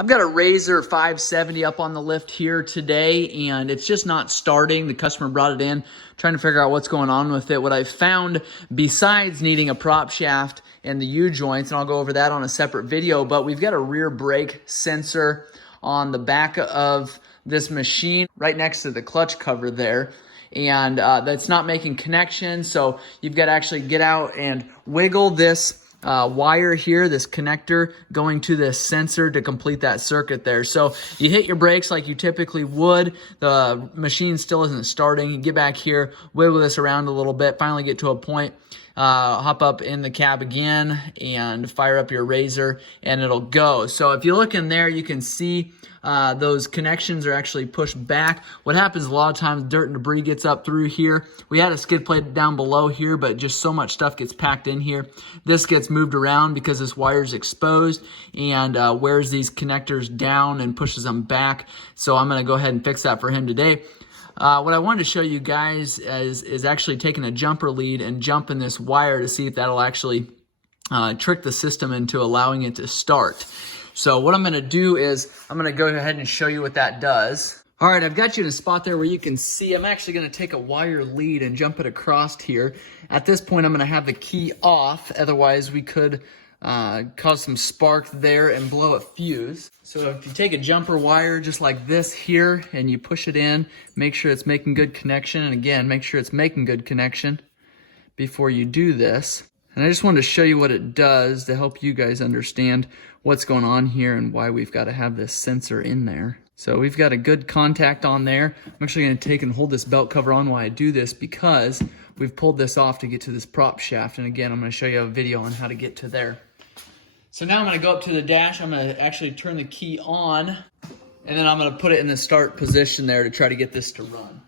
I've got a Razor 570 up on the lift here today, and it's just not starting. The customer brought it in, trying to figure out what's going on with it. What I found, besides needing a prop shaft and the U-joints, and I'll go over that on a separate video, but we've got a rear brake sensor on the back of this machine, right next to the clutch cover there. And that's not making connection, so you've got to actually get out and wiggle this wire here, this connector going to this sensor to complete that circuit there. So you hit your brakes like you typically would. The machine still isn't starting. You get back here, wiggle this around a little bit, finally get to a point, hop up in the cab again and fire up your Razor and it'll go. So if you look in there, you can see those connections are actually pushed back. What happens a lot of times, dirt and debris gets up through here. We had a skid plate down below here, but just so much stuff gets packed in here. This gets moved around because this wire is exposed and wears these connectors down and pushes them back. So I'm going to go ahead and fix that for him today. What I wanted to show you guys is actually taking a jumper lead and jumping this wire to see if that'll actually trick the system into allowing it to start. So what I'm going to do is I'm going to go ahead and show you what that does. All right, I've got you in a spot there where you can see. I'm actually going to take a wire lead and jump it across here. At this point, I'm going to have the key off. Otherwise, we could cause some spark there and blow a fuse. So if you take a jumper wire just like this here and you push it in, make sure it's making good connection. And again, make sure it's making good connection before you do this. And I just wanted to show you what it does to help you guys understand what's going on here and why we've got to have this sensor in there. So we've got a good contact on there. I'm actually going to take and hold this belt cover on while I do this because we've pulled this off to get to this prop shaft. And again, I'm going to show you a video on how to get to there. So now I'm going to go up to the dash. I'm going to actually turn the key on, and then I'm going to put it in the start position there to try to get this to run.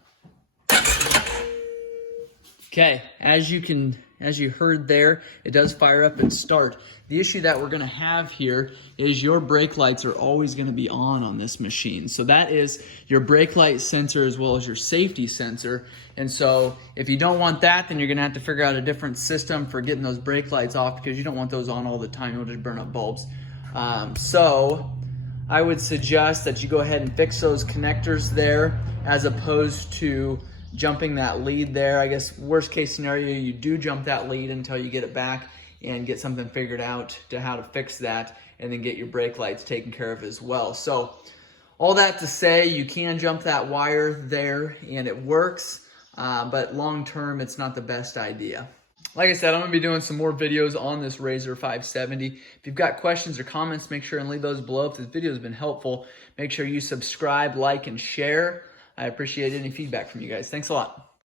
Okay, as you heard there, it does fire up and start. The issue that we're going to have here is your brake lights are always going to be on this machine. So that is your brake light sensor as well as your safety sensor. And so if you don't want that, then you're going to have to figure out a different system for getting those brake lights off because you don't want those on all the time. You'll just burn up bulbs. So I would suggest that you go ahead and fix those connectors there as opposed to jumping that lead there. I guess worst case scenario, you do jump that lead until you get it back and get something figured out to how to fix that and then get your brake lights taken care of as well. So all that to say, you can jump that wire there and it works, but long term, it's not the best idea. Like I said, I'm going to be doing some more videos on this Razor 570. If you've got questions or comments, make sure and leave those below. If this video has been helpful, make sure you subscribe, like, and share. I appreciate any feedback from you guys. Thanks a lot.